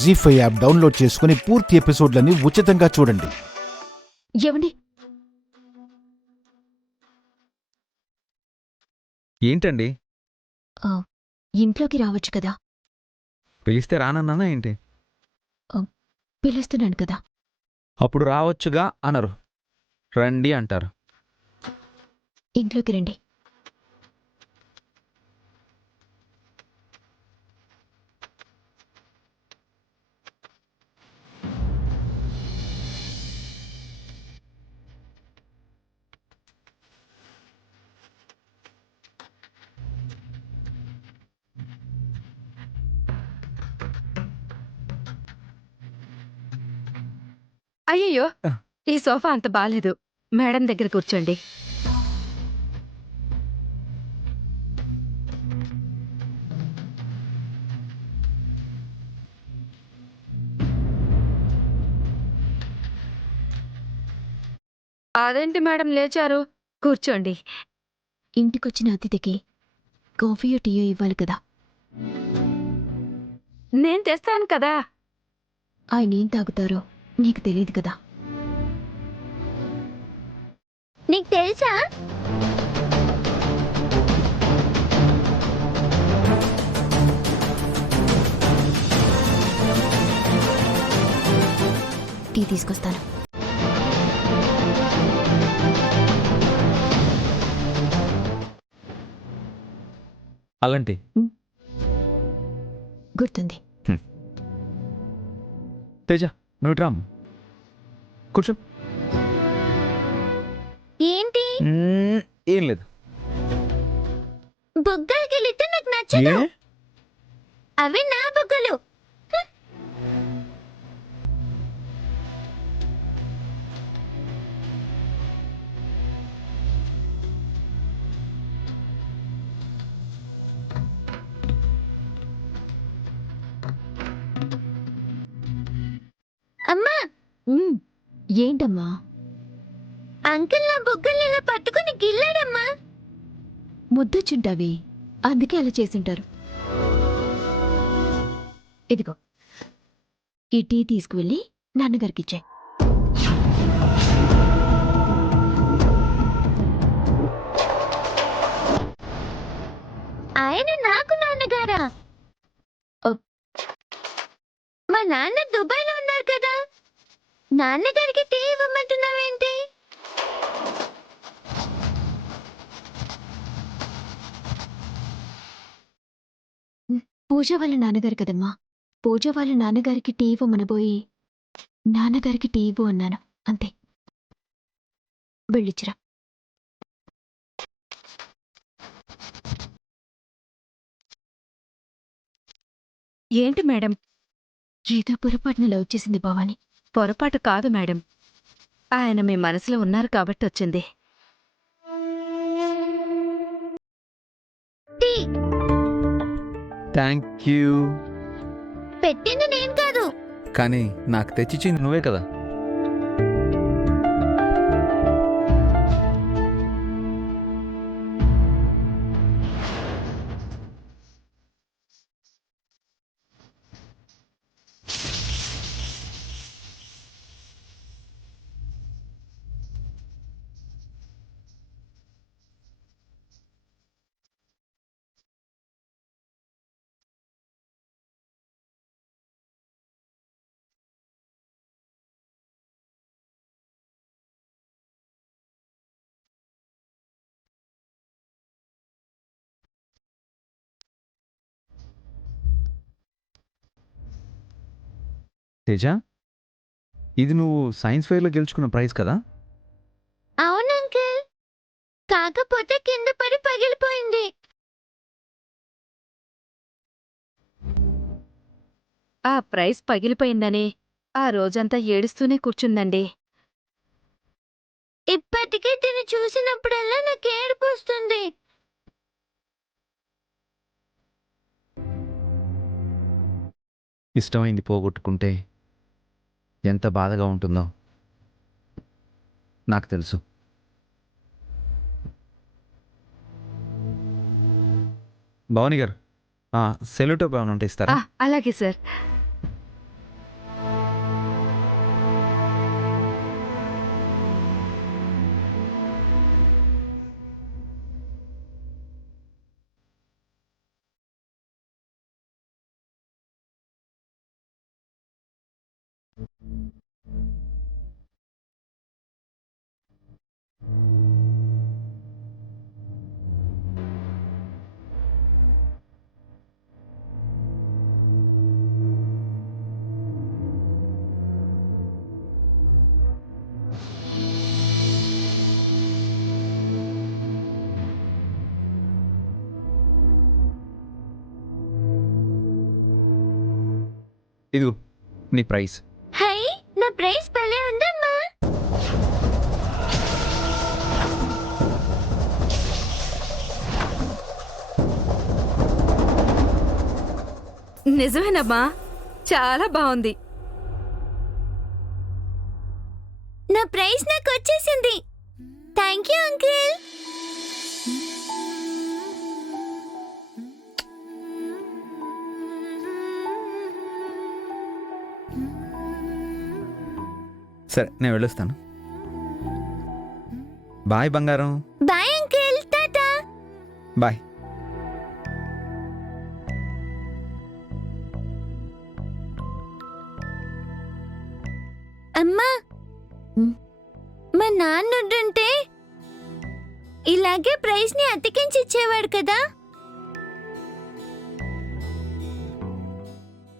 జీ5 app download చేసుకుని పూర్తి ఎపిసోడ్లని ఉచితంగా చూడండి. ఏమండి? ఏంటండి? ఇంట్లోకి రావచ్చు కదా. పిలిస్తే రానన్నానా ఏంటి? పిలుస్తున్నాను కదా. అప్పుడు రావచ్చుగా అనరు, రండి అంటారు. ఇంట్లోకి రండి. అయ్యయ్యో, ఈ సోఫా అంత బాలేదు. మేడం దగ్గర కూర్చోండి. అదేంటి మేడం లేచారు? కూర్చోండి. ఇంటికొచ్చిన అతిథికి కాఫీయో టీయో ఇవ్వాలి కదా. నేను తెస్తాను కదా. ఆయన ఏం తాగుతారో నీకు తెలియదు కదా. నీకు తెలుసా? టీ తీసుకొస్తాను. అలాంటి గుర్తుంది. తేజ, నువ్వు రామ్, కూర్చో. ఏంటి? ఏం లేదు. బుగ్గలు గిలితే నాకు నచ్చదు. అవి నా బుగ్గలు. అమ్మా, ఏంటమ్మా? అంకుల్ నా బుగ్గలు ఇలా పట్టుకుని గిల్లాడమ్మా. ముద్దొచ్చుంటావి, అందుకే అలా చేసింటారు. ఇదిగో, ఈ టీ తీసుకువెళ్ళి నాన్నగారికిచ్చాయి. ఆయన నాకు నాన్నగారా? మా నాన్న దుబాయ్లో ఉన్నారు కదా. నాన్నగారికి టీ ఇవ్వమంటున్నావేంటి? పూజ వాళ్ళ నాన్నగారు కదమ్మా. పూజ వాళ్ళ నాన్నగారికి టీ ఇవ్వమనబోయి నాన్నగారికి టీ ఇవ్వు అన్నాను, అంతే. వెళ్ళిచ్చిరా. ఏంటి మేడం? ఏదో పొరపాటున లవ్ చేసింది భవాని. పొరపాటు కాదు మేడం, ఆయన మీ మనసులో ఉన్నారు కాబట్టి వచ్చింది. Tea thank you. పెట్టింది నేను కాదు. కానీ నాకు తెచ్చిచ్చింది నువ్వే కదా. తేజ, ఇది నువ్వు సైన్స్ ఫెయిర్లో గెలుచుకున్న ప్రైజ్ కదా? అవును అంకుల్, కాకపోతే కింద పడి పగిలిపోయింది. ఆ ప్రైజ్ పగిలిపోయిందని ఆ రోజంతా ఏడుస్తూనే కూర్చుందండి. ఇప్పటికీ తిని చూసినప్పుడల్లా నాకు ఏడుపు వస్తుంది. ఇష్టమైంది పోగొట్టుకుంటే ఎంత బాధగా ఉంటుందో నాకు తెలుసు. భవాని గారు, సెల్యూటోప్ ఏమైనా ఉంటే ఇస్తారా? అలాగే సార్. ఇదిగో నీ ప్రైస్. హై, నా ప్రైస్ భలే ఉందమ్మా. నిజమేనమ్మా, చాలా బాగుంది. నా ప్రైస్ నాకు వచ్చేసింది. Thank you uncle. సరే నేను వెళ్ళొస్తాను. బాయ్ బంగారం. Bye uncle. టాటా. బాయ్. అమ్మా, ఉమ్. మా నాన్నుంటే ఇలాగే ప్రైస్ ని అతికించి ఇచ్చేవాడు కదా.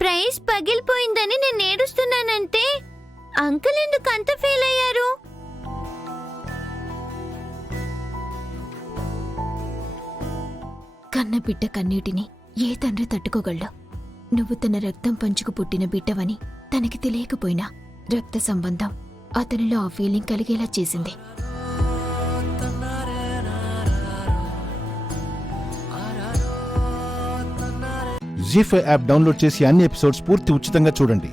ప్రైస్ పగిలిపోయిందని నేను ఏడుస్తున్నానంటే అంకుల్ ఎందుకు అంత ఫీల్ అయ్యారు? కన్న బిడ్డ కన్నీటిని ఏ తండ్రి తట్టుకోగలడు? నువ్వు తన రక్తం పంచుకు పుట్టిన బిడ్డవని తనకి తెలియకపోయినా రక్త సంబంధం అతనిలో ఆ ఫీలింగ్ కలిగేలా చేసింది. జీ5 యాప్ డౌన్లోడ్ చేసి అన్ని ఎపిసోడ్స్ పూర్తి ఉచితంగా చూడండి.